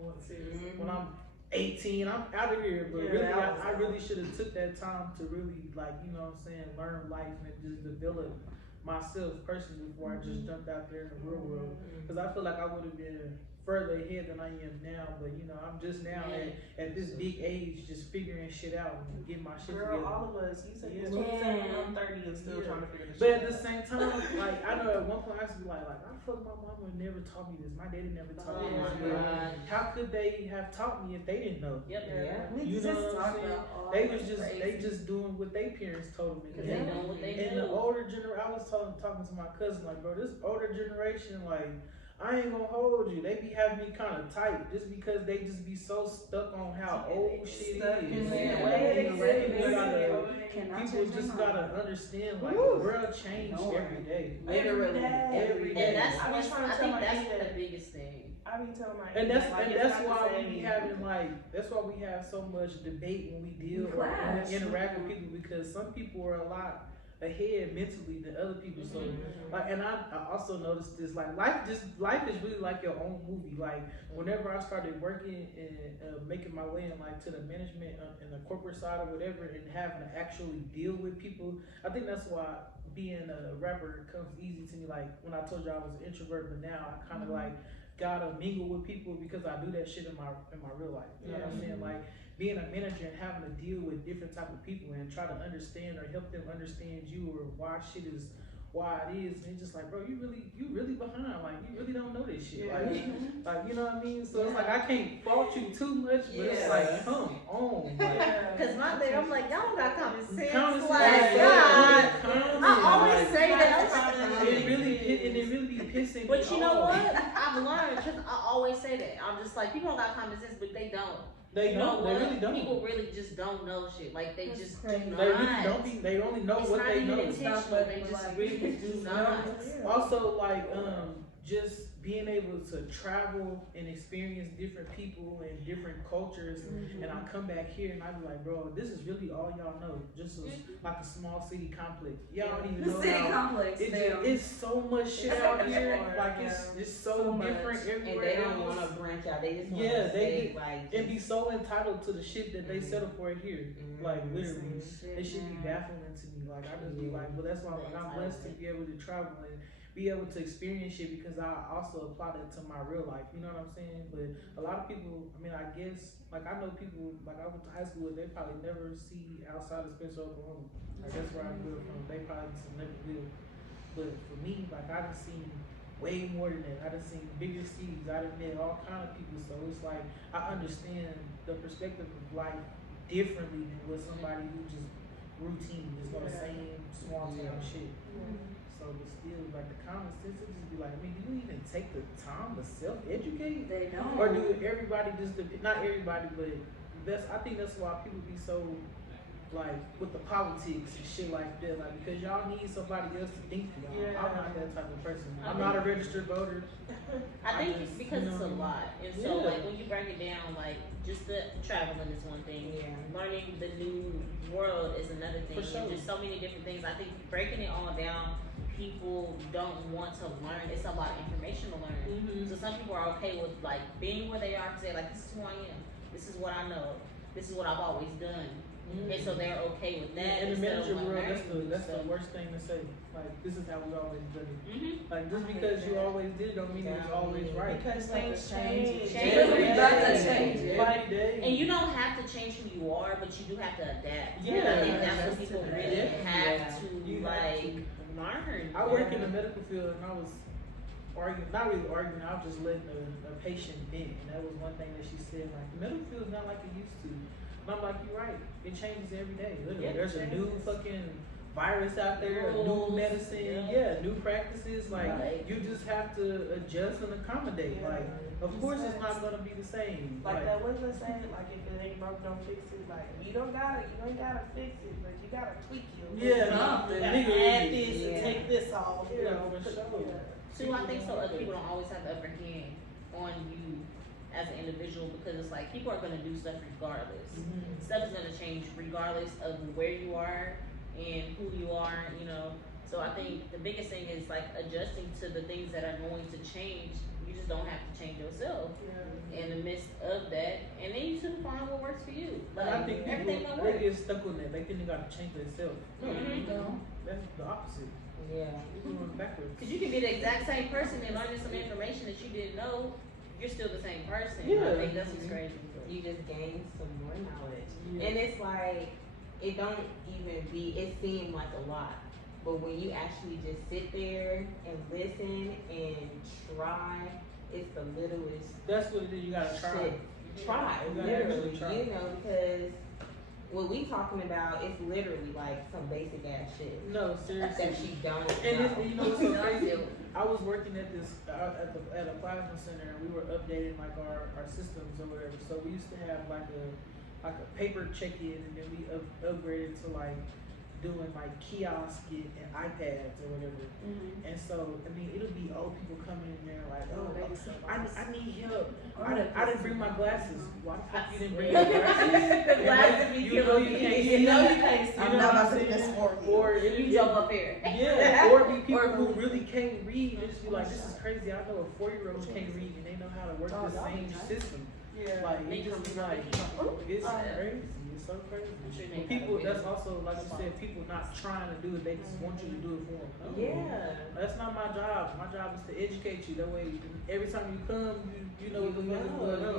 when I'm 18, I'm out of here. But really, I really should have took that time to really, like, you know what I'm saying, learn life and just develop myself personally before I just jumped out there in the real world. Because I feel like I would have been further ahead than I am now, but you know, I'm just now at this big age just figuring shit out and getting my shit together. All of us, you said you're 27, I'm 30 and still trying to figure this shit out. But at the same time, like, I know at one point I used to be like, I fuck my mama never taught me this. My daddy never taught me this. How could they have taught me if they didn't know? You know what I'm saying? They just doing what their parents told them. Because they know what they And the older generation, I was talking to my cousin, like, bro, this older generation, like, I ain't gonna hold you. They be having me kind of tight just because they just be so stuck on how old shit is. People just gotta understand, like, the world changed every day. Literally every day. And that's the biggest thing. I be telling my and that's why we be having, like, that's why we have so much debate when we deal or when we interact with people, because some people are a lot ahead mentally than other people. So like, and I also noticed this, like life is really like your own movie. Like whenever I started working and making my way in like to the management and the corporate side or whatever, and having to actually deal with people, I think that's why being a rapper comes easy to me. Like when I told you I was an introvert, but now I kind of like gotta mingle with people because I do that shit in my real life. You know what I'm saying? Like being a manager and having to deal with different type of people and try to understand or help them understand you or why shit is why it is, and it's just like, bro, you really behind, like you really don't know this shit, like you know what I mean? So it's like I can't fault you too much, but it's like, come on, like, cause my thing, I'm like, y'all got common sense, common like, sense, God, I always say that. It really be pissing But me you know off. what? I've learned, cause I always say that. I'm just like, people don't got common sense, but they don't. They You don't. know They what? really don't. People really just don't know shit. Like they just do not. They really don't be. They only know It's what not they even know. intentional. They just really do not. Also, like, just being able to travel and experience different people and different cultures, and I come back here and I be like, bro, this is really all y'all know. Just like a small city complex. Y'all don't even know. City complex. It's so much shit out here. Like it's so different everywhere. And they don't want to branch out. They just want Yeah, to stay like and be so entitled to the shit that they settle for here. Like literally, it should be baffling to me. Like I just be like, well, that's why like, I'm blessed to be able to travel and be able to experience shit because I also apply that to my real life. You know what I'm saying? But a lot of people, I mean, I guess, like I know people, like I went to high school with, they probably never see outside of Spencer, Oklahoma. Like that's where I grew up from. They probably just never will. But for me, like I done seen way more than that. I done seen bigger cities. I done met all kind of people. So it's like I understand the perspective of life differently than what somebody who just routine, just on the same small town shit. So but still, like the common sense would just be like, I mean, do you even take the time to self-educate? They don't. Or do everybody just not everybody, but I think that's why people be so like with the politics and shit like that, like because y'all need somebody else to think for y'all. I'm not that type of person. I'm not a registered voter. I think it's because it's a lot, and so like when you break it down, like just the traveling is one thing, learning the new world is another thing, and just so many different things. I think breaking it all down, people don't want to learn. It's a lot of information to learn. So some people are okay with like being where they are to say like, this is who I am, this is what I know, this is what I've always done. And so they're okay with that. In the manager world, that's the worst thing to say. Like, this is how we always done it. Like, just because you always did it don't mean it's always right. Because things change. And you don't have to change who you are, but you do have to adapt. Yeah, I think that's what people really have to like learn. I work in the medical field, and I was arguing, not really arguing, I was just letting a patient vent, and that was one thing that she said, like, the medical field is not like it used to. And I'm like, you're right, it changes every day. Literally, there's a new fucking virus out there, new medicine, new practices. Like, you just have to adjust and accommodate. Like, of course, it's not gonna be the same. Like that wasn't saying, like if it ain't broke, don't fix it. Like you ain't gotta fix it, but you gotta tweak it. Yeah, you gotta add this and take this off. You know, for sure. So I think so. Other people don't always have the upper hand on you as an individual because it's like people are gonna do stuff regardless. Stuff is gonna change regardless of where you are and who you are. You know. So I think the biggest thing is like adjusting to the things that are going to change. You just don't have to change yourself in the midst of that, and then you should find what works for you. Like I think everything people, don't work. they get stuck on that. They think they gotta change themselves. No, that's the opposite. Yeah. You're going backwards. Because you can be the exact same person and learning some information that you didn't know. You're still the same person. Yeah. I think that's what's crazy. You just gain some more knowledge. Yeah. And it's like, it don't even be, it seemed like a lot. But when you actually just sit there and listen and try, it's the littlest That's what it is. You gotta try. shit. Try, You gotta literally. actually try. You know, because what we talking about is literally like some basic ass shit. No, seriously. That she don't And know. you know what's so crazy? I was working at this at a plasma center, and we were updating like our systems or whatever. So we used to have like a paper check-in, and then we upgraded to like doing like kiosks and iPads or whatever. And so, I mean, it'll be old people coming in there like, oh, I need help. I didn't bring my glasses. Why the fuck you didn't bring your glasses? The glasses be killing me. You know you can't see. I'm not about to do this for you. Or You jump up here. yeah, or be people who really can't read and just be like, this is crazy. I know a 4-year-old can't read and they know how to work the same system. Yeah. Like, they just be like, it's crazy. It's so crazy. But people, that's also, like you said, people not trying to do it. They just want you to do it for them. No, Yeah. that's not my job. My job is to educate you. That way, every time you come, you know what's going on.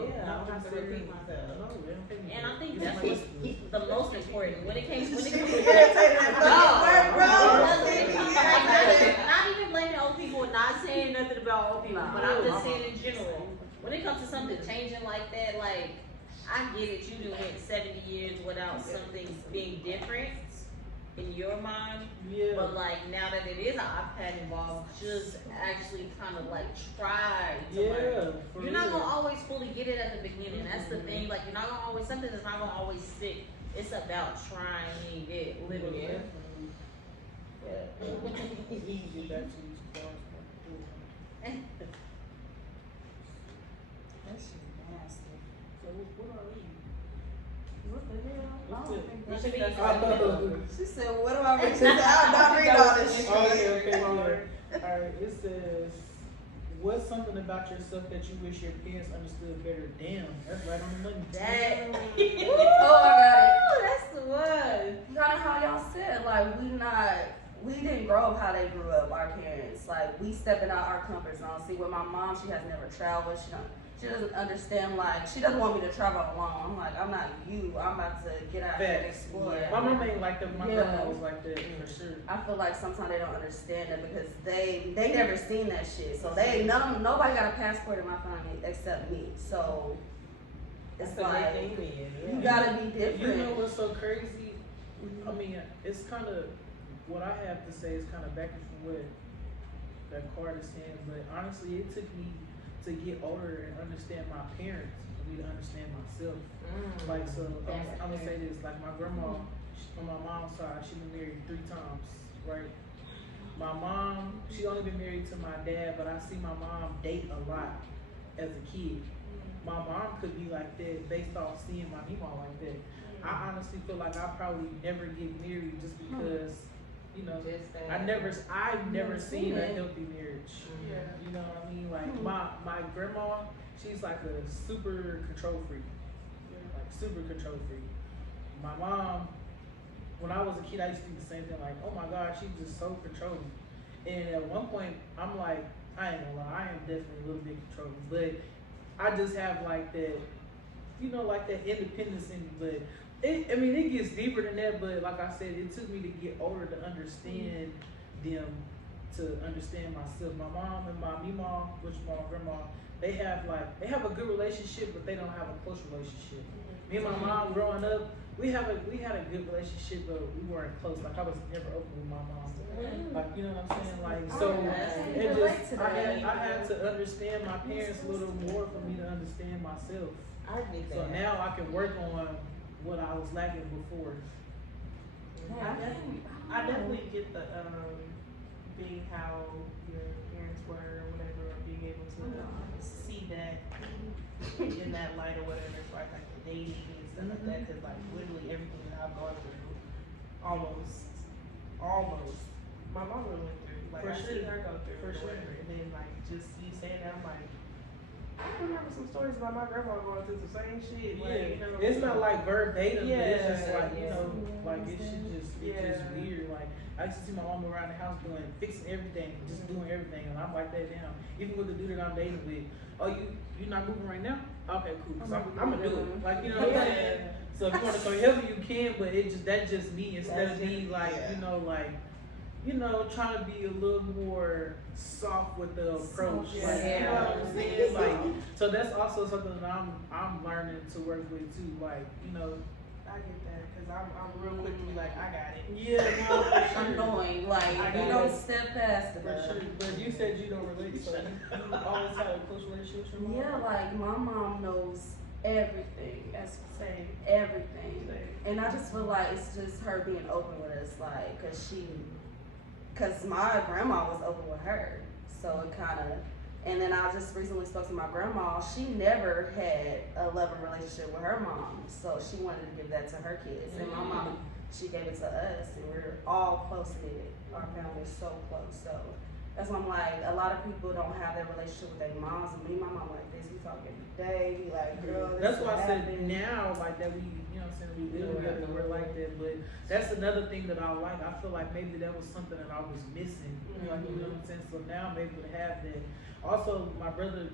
Yeah, I don't have to repeat myself. No, they don't pay me. And I think that's what's the most important when it comes to not even blaming old people, not saying nothing about old people, but I'm just saying in general. When it comes to something changing like that, like I get it, you went 70 years without something being different in your mind. Yeah. But like now that it is an iPad involved, just actually kind of like try to learn. You're not gonna always fully get it at the beginning. That's the thing. Like you're not gonna always something that's not gonna always stick. It's about trying it literally. Easy back to these cars. That shit nasty. So what are we? What the hell? I don't think What that should shit- be She said, what do I read? She said, I'll not read all this shit. Okay. Alright, it says, what's something about yourself that you wish your parents understood better? Damn, that's right on the money. That. Oh, I got it. That's the one. Kind of how y'all said, like, we didn't grow up how they grew up, our parents. Like, we stepping out our comfort zone. See, with my mom, she has never traveled. She doesn't understand, like, she doesn't want me to travel alone. I'm like, I'm not you. I'm about to get out there and explore. Yeah. My mom ain't like that. My grandma was like that, for sure. I feel like sometimes they don't understand that because they never seen that shit. So nobody got a passport in my family except me. So it's That's like, a good thing, you gotta be different. You know what's so crazy? I mean, it's kind of, what I have to say is kind of back from what that card is saying, but honestly, it took me to get older and understand my parents for me to understand myself. Like, so I'm gonna say this, like my grandma, on my mom's side, she been married 3 times, right? My mom, she only been married to my dad, but I see my mom date a lot as a kid. My mom could be like that based off seeing my mom like that. I honestly feel like I probably never get married just because, you know, I've never seen a healthy marriage. Yeah. You know what I mean? Like my grandma, she's like a super control freak. Like super control freak. My mom, when I was a kid, I used to do the same thing. Like, oh my God, she's just so controlling. And at one point, I'm like, I ain't gonna lie, I am definitely a little bit controlling, but I just have like that, you know, like that independence in me. But it gets deeper than that. But like I said, it took me to get older to understand them, to understand myself. My mom and my mom, which is my grandma, they have a good relationship, but they don't have a close relationship. Me and my mom growing up, we had a good relationship, but we weren't close. Like I was never open with my mom. Like, you know what I'm saying? Like, so it just, I had to understand my parents a little more for me to understand myself. I get that. So now I can work on what I was lacking before. I definitely get the being how your parents were or whatever, or being able to see that in that light or whatever, as far as like the dating and stuff like that. Because like literally everything that I've gone through, almost, my mom went through. Like For I sure. see her go through For or sure. whatever, and then like just you saying that, I'm like, I remember some stories about my grandma going through the same shit. Like, you know, It's not like verbatim, but it's just Yeah. like, you know, like it's just weird. Like I used to see my mom around the house fixing everything, just doing everything, and I'm like that now. Even with the dude that I'm dating with, oh you not moving right now? Okay, cool. Cause I'm gonna do it. Like, you know what I'm saying? So if you want to come help me, you can, but that's just me instead of me like, you know, trying to be a little more soft with the approach. Like, you know what I'm saying? Like, so that's also something that I'm learning to work with too. Like, you know. I get that because I'm real quick to be like, I got it. Yeah, no, for sure. Annoying, like you don't step past it. For sure. But you said you don't relate, so you always had a close relationship with your mom? Yeah, like my mom knows everything. That's Same. everything. And I just feel like it's just her being open with us, like, cause my grandma was open with her, so it kind of. And then I just recently spoke to my grandma. She never had a loving relationship with her mom, so she wanted to give that to her kids. And my mom, she gave it to us, and we're all close knit. Our family is so close, so. That's why I'm like, a lot of people don't have that relationship with their moms. And me and my mom like this, we talk every day. We like, girl, this that's why I said happened. now, like that we, you know what I'm saying, we live together, we're like that. But that's another thing that I like. I feel like maybe that was something that I was missing. Like, you know what I'm saying? So now I'm able to have that. Also, my brother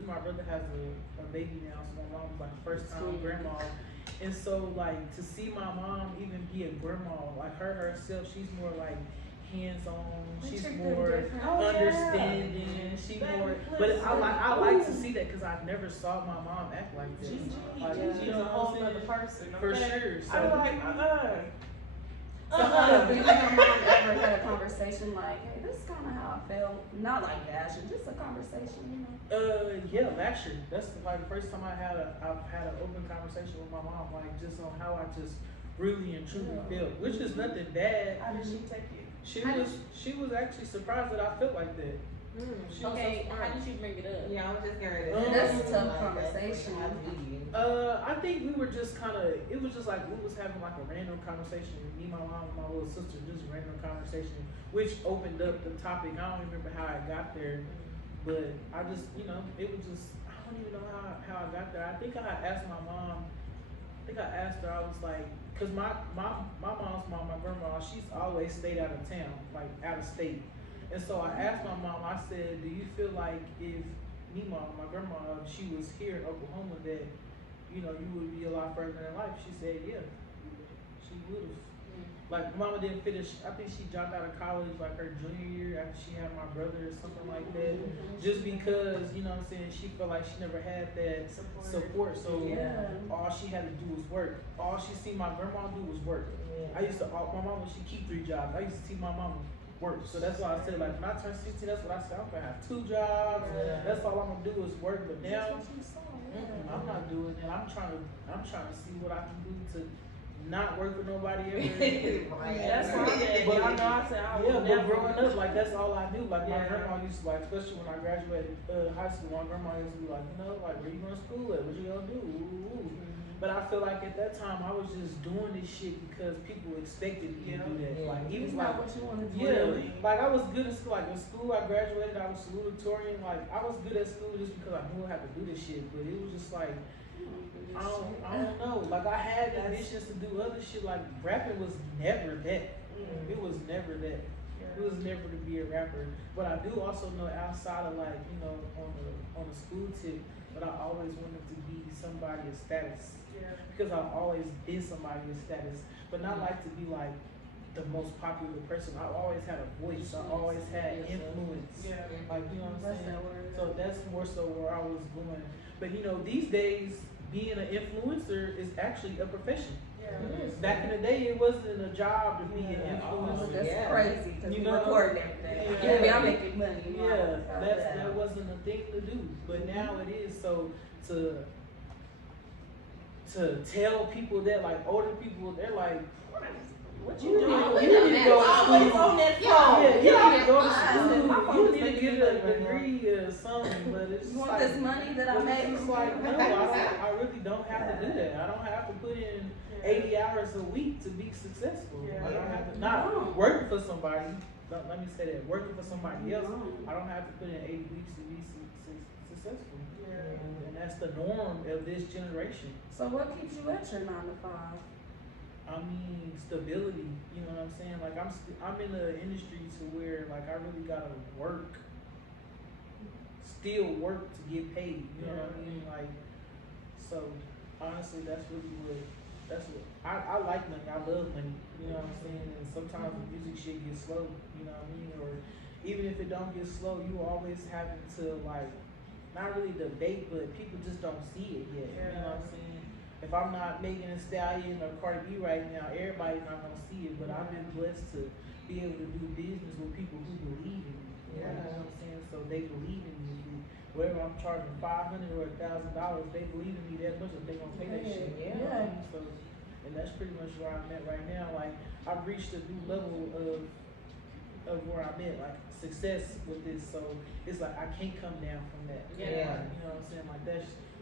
has a baby now, so my mom was like first time grandma. And so like to see my mom even be a grandma, like her herself, she's more like hands-on, she's more understanding, she's more, but I like to see that because I never saw my mom act like this. She's a whole other person. Okay? For sure. So, I'm like, Do you and your mom ever had a conversation like, hey, this is kind of how I felt? Not like bashing, just a conversation, you know? yeah, last year. That's like the first time I've had an open conversation with my mom, like just on how I just really and truly felt, which is nothing bad. how did she take it? She was actually surprised that I felt like that. She was Okay, so how surprised. did you bring it up? Yeah, I was just gonna. That's a tough conversation. I think we were just kind of, it was just like we was having like a random conversation. Me, my mom, and my little sister, just a random conversation, which opened up the topic. I don't remember how I got there, but I just, you know, it was just, I don't even know how I got there. I think I asked my mom, I was like, cause my mom's mom, my grandma, she's always stayed out of town, like out of state. And so I asked my mom, I said, do you feel like if my grandma, she was here in Oklahoma, that, you know, you would be a lot further in life? She said, yeah, she would have. Like, mama didn't finish, I think she dropped out of college like her junior year after she had my brother or something like that. Just because, you know what I'm saying, she felt like she never had that support. So all she had to do was work. All she seen my grandma do was work. I used to, my mama, she keep 3 jobs. I used to see my mama work. So that's why I said, like, when I turned 16, that's what I said, I'm gonna have 2 jobs. That's all I'm gonna do is work. But now, I'm not doing that. I'm trying to see what I can do to not work for nobody ever again. That's why I know I said I would but never. growing up, like that's all I knew. Like my grandma used to, like, especially when I graduated high school, my grandma used to be like, you know, like, where you going to school at? What you gonna do? Ooh. But I feel like at that time I was just doing this shit because people expected me to do that. Like even It's like not what you want to do. like I was good at school. Like in school, I graduated. I was salutatorian. Like I was good at school just because I knew how to do this shit. But it was just like I don't know. Like I had ambitions to do other shit. Like rapping was never that. It was never that. It was never to be a rapper. But I do also know outside of, like, you know, on the school tip, but I always wanted to be somebody of status. Because I've always been somebody of status, but not like to be like the most popular person. I always had a voice. I always had influence. Like, you know what I'm saying? So that's more so where I was going. But you know, these days being an influencer is actually a profession. Back in the day, it wasn't a job to be an influencer. That's crazy because You you know? recording everything. Yeah. I'm making money. That wasn't a thing to do, but now it is. So to tell people that, like older people, they're like, what you doing? You need to go to school. on that You phone. need to go to school. You need to get a degree or something. But it's You want like, this money that I made? it's like, no, I really don't have to do that. I don't have to put in 80 hours a week to be successful. I don't have to, not working for somebody. Let me say that, working for somebody else, I don't have to put in 80 weeks to be successful. And that's the norm of this generation. So what keeps you at your 9 to 5? I mean, stability. You know what I'm saying? Like I'm in the industry to where, like, I really gotta work, still work to get paid. You know what I mean? Like, so honestly, that's what I like money. I love money. You know what I'm saying? And sometimes the music shit gets slow. You know what I mean? Or even if it don't get slow, you always having to, like, not really debate, but people just don't see it yet. You know what I'm saying? If I'm not making a Stallion or Cardi B right now, everybody's not gonna see it. But I've been blessed to be able to do business with people who believe in me. You know what I'm saying? So they believe in me. Whether I'm charging $500 or $1,000, they believe in me that much that they gonna pay And that's pretty much where I'm at right now. Like, I've reached a new level of where I'm at, like success with this. So it's like I can't come down from that. Yeah. Like, you know what I'm saying? Like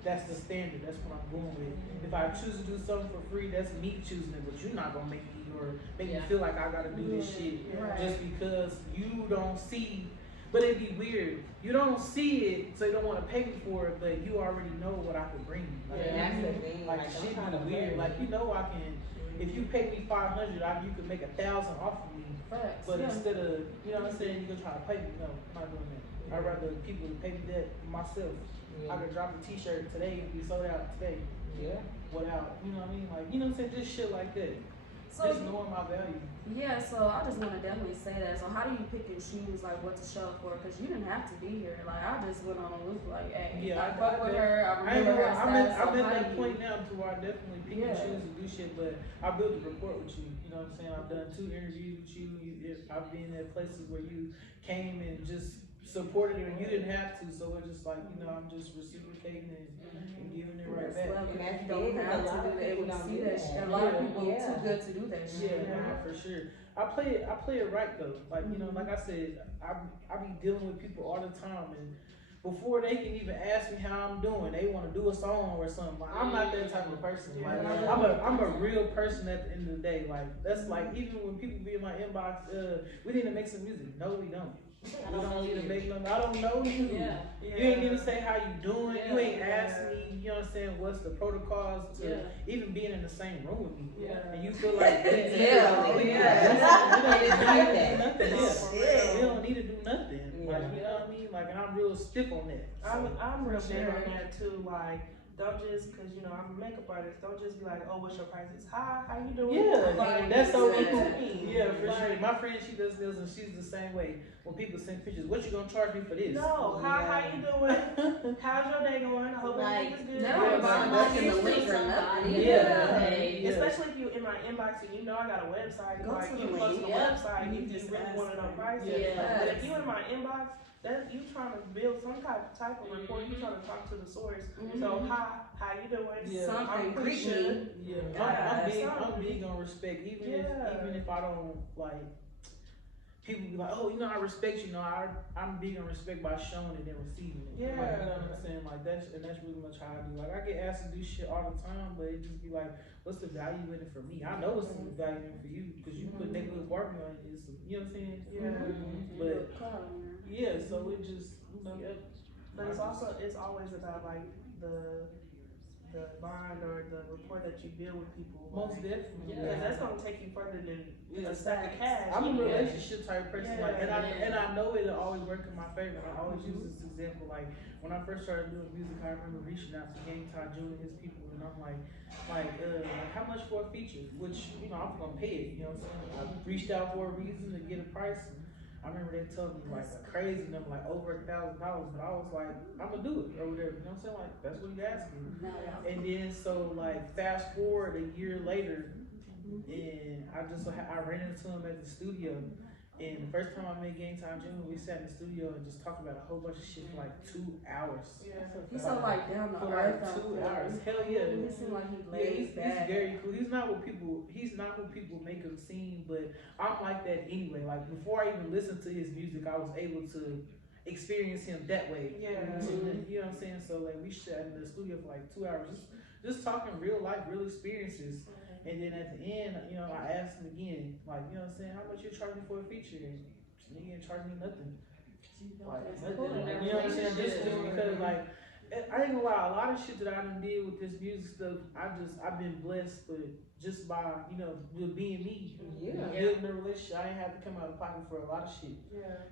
that's the standard. That's what I'm going with. If I choose to do something for free, that's me choosing it. But you're not gonna make me or make me feel like I gotta do this shit just because you don't see. But it'd be weird. You don't see it, so you don't want to pay me for it. But you already know what I could bring. Like, that's the thing. Like shit be weird. Like I can. If you pay me $500, you could make 1,000 off of me. Facts. But instead of, you know what I'm saying, you can try to pay me. No, I'm not doing that. I'd rather people pay me that myself. I could drop a t-shirt today and be sold out today. Yeah. Without, you know what I mean? Like, you know what I'm saying? Just shit like that. So, just knowing my value. Yeah, so I just want to definitely say that. So how do you pick and choose like what to show up for? Because you didn't have to be here. Like I just went on a loop like, hey, I fuck with her. I remember her status. I'm at that point now to where I definitely pick and choose to do shit. But I built a rapport with you. You know what I'm saying? I've done 2 interviews with you. I've been at places where you came and just supported it and you didn't have to. So it's just like, you know, I'm just reciprocating and giving it right back. Well, you don't have to do that. We see that shit. A lot of people too good to do that shit. Yeah, for sure. I play it right though. Like, you know, like I said, I be dealing with people all the time, and before they can even ask me how I'm doing, they want to do a song or something. Like, I'm not that type of person. Like, I'm a real person at the end of the day. Like, that's like, even when people be in my inbox, we need to make some music. No, we don't. We don't need to make no. I don't know you. You ain't even say how you doing. You ain't asked me. You know what I'm saying? What's the protocols to even being in the same room with me? And you feel like we don't need to do nothing. Like, you know what I mean? Like, and I'm real stiff on that. I'm real big on that too. Like, don't just, cause you know I'm a makeup artist. Don't just be like, oh, what's your prices? Hi, how you doing? Yeah, like, that's so easy. Yeah, for sure. My friend, she does this, and she's the same way. When people send pictures, what you gonna charge me for this? No, how you doing? How's your day going? I hope everything is good. Especially if you in my inbox and you know I got a website. Go like to you the go to the link. website and you just really want to know prices. But if you in my inbox, that you trying to build some type of report. You trying to talk to the source. So how you doing? I'm Quisha. I'm big on respect. Even if I don't like. People be like, oh, you know, I respect you. No, I'm big on respect by showing it and receiving it. Yeah. Like, you know what I'm saying? Like, that's really much how I do. Like, I get asked to do shit all the time, but it just be like, what's the value in it for me? I know what's the value in it for you because you put Nayborhood Barbie on it. You know what I'm saying? Yeah. But, so it just, you know. But it's always about, like, the bond or the rapport that you build with people. Most definitely. Because that's gonna take you further than a stack of cash. I'm a relationship type person, and I know it'll always work in my favor. I always use this example. Like when I first started doing music, I remember reaching out to Game Time June and his people, and I'm like, how much for a feature? Which, you know, I'm gonna pay it. You know what I'm saying? I reached out for a reason to get a price. I remember they told me like a crazy number, like over $1,000, but I was like, I'm gonna do it or whatever. You know what I'm saying? Like, that's what you asking. And then so like fast forward a year later, and I ran into him at the studio. And the first time I met Game Time Junior, we sat in the studio and just talked about a whole bunch of shit for like 2 hours. He's so like down to earth. For like 2 hours. Hell yeah. He seems like he lays back. He's very cool. He's not what people make him seem, but I'm like that anyway. Like before I even listened to his music, I was able to experience him that way. You know what I'm saying? So like we sat in the studio for like 2 hours, just talking real life, real experiences. And then at the end, you know, I asked him again, like, you know what I'm saying, how much you charge me for a feature? And he didn't charge me nothing. Like, nothing. You know what I'm saying? Just because, like, I ain't gonna lie, a lot of shit that I done did with this music stuff, I've been blessed, but just by, you know, with being me, building a relationship, I ain't have to come out of pocket for a lot of shit.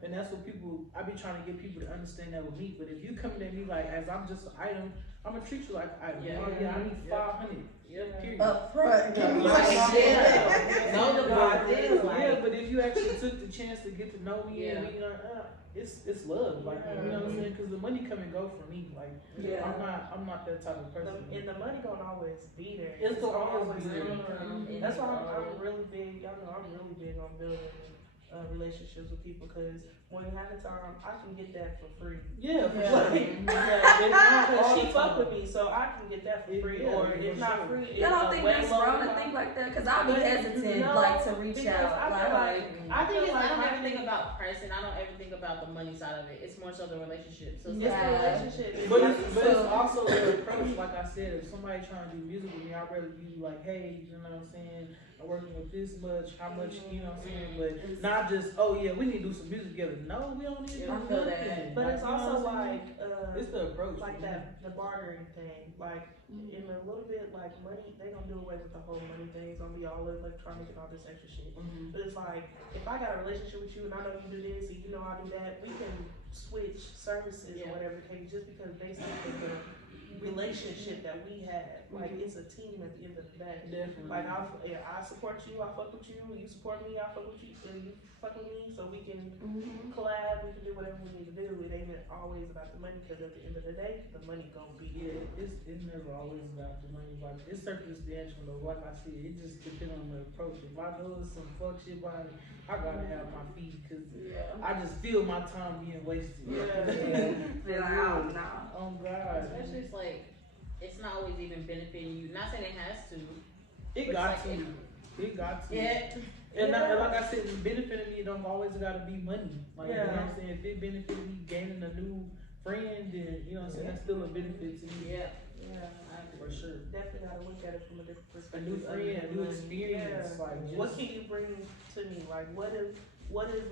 And that's what I be trying to get people to understand that with me. But if you coming at me like, as I'm just an item, I'm gonna treat you like an item. I need 500. Period. Up front. But if you actually took the chance to get to know me, and you know, it's love. Like, you know what I'm saying? Because the money come and go for me. Like, I'm not that type of person. And the money gonna always be there. It's gonna always be there. That's why I'm really big. Y'all know I'm really big on building relationships with people because when half the time I can get that for free. Yeah, for Yeah. sure. Because she All fuck the with time. me, so I can get that for free. Yeah, Or for if not sure. free, You don't it's think way that's lower wrong to cost. think like that? Because I'll be But hesitant, no, like, to reach because out. I feel Like, I think feel I don't like ever think my- about pricing. I don't ever think about the money side of it. It's more so the relationship. So it's It's like, the Yeah. relationship. But it's also the approach, like I said, if somebody trying to do music with me, I'd rather be like, hey, you know what I'm saying? I'm working with this much, how much, you know what I'm saying? But not just, oh yeah, we need to do some music together. No, we don't need to do I feel that. nothing. But it's you know also what I'm like saying? It's the approach. like for me. that the bartering thing. Like in a little bit like money, they gonna do away with the whole money thing. It's gonna be all electronic and all this extra shit. Mhm. But it's like if I got a relationship with you and I know you do this and you know I do that, we can switch services Yeah. or whatever the case, just because they see that the relationship that we have, like it's a team at the end of the day. Definitely. Like I support you, I fuck with you, you support me, I fuck with you, and you fuck with me, so we can collab, we can do whatever we need to do. It ain't always about the money, because at the end of the day, the money gonna be Yeah, it's never always about the money. Like it's circumstantial though. Like I said, it just depends on the approach. If I know it's some fuck shit behind it, I gotta have my feet because I just feel my time being wasted. Feel like, oh, no. Oh God. especially it's not always even benefiting you. Not saying it has to. It got to. It got to. Yeah. And like I said, benefiting me don't always gotta be money. Like you know what I'm saying? If it benefited me gaining a new friend, then you know what I'm saying, that's still a benefit to me. Yeah. For sure. Definitely gotta look at it from a different A perspective. new friend, a new experience. Yeah. Like just, What can you bring to me? Like what is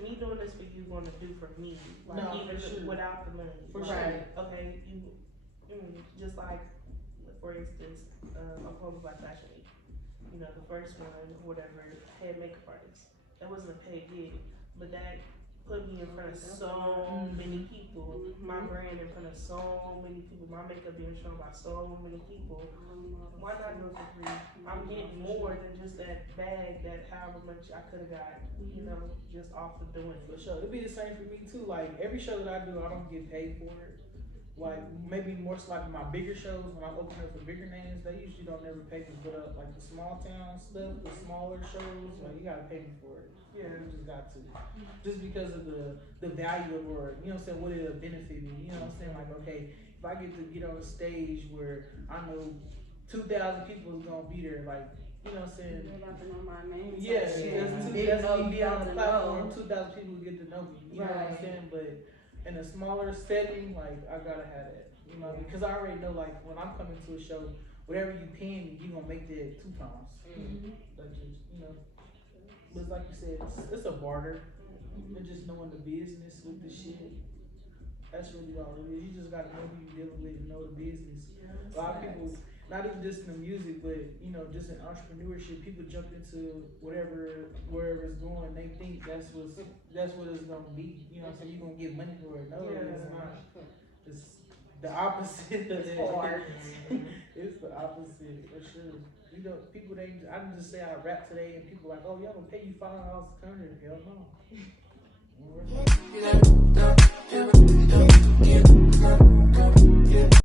me doing this for you gonna do for me? Like No, even for sure. without the money. For Like, sure. Okay, just like for instance, Oklahoma Black Fashion Week. You know, the first one, whatever, head makeup artist. That wasn't a paid gig, but that put me in front of so many people. My brand in front of so many people. My makeup being shown by so many people. Why not do it for free? I'm getting more than just that bag that however much I could have got, you know, just off of doing for it. sure. It'd be the same for me too. Like every show that I do, I don't get paid for it. Like maybe more so like my bigger shows when I open up for bigger names, they usually don't never pay me. But like the small town stuff, the smaller shows, like you gotta pay me for it. Yeah. You just got to. Just because of the value of or you know what I'm saying, what it'll benefit me. You know what I'm saying? Like okay, if I get to get on a stage where I know 2,000 people is gonna be there, like you know what I'm saying? They got to know my name. Yeah, so because big 2,000 enough me be on the to platform, know. 2,000 people get to know me. You know what I'm Right. saying? But in a smaller setting, like I gotta have that. You know, because I already know like when I'm coming to a show, whatever you paying me, you gonna make that 2 times. Like just you know. But like you said, it's a barter. And just knowing the business with the shit. That's really all it is. You just gotta know who you're dealing with and know the business. A lot of people, not even just in the music, but you know, just in entrepreneurship, people jump into wherever it's going. They think that's what it's gonna be. You know what I'm saying? You're gonna get money for it. No, it's not. It's the opposite of that. hard. It's the opposite for sure. You know, people I can just say I rap today and people like, oh, y'all gonna pay you $5 to come here. Hell no.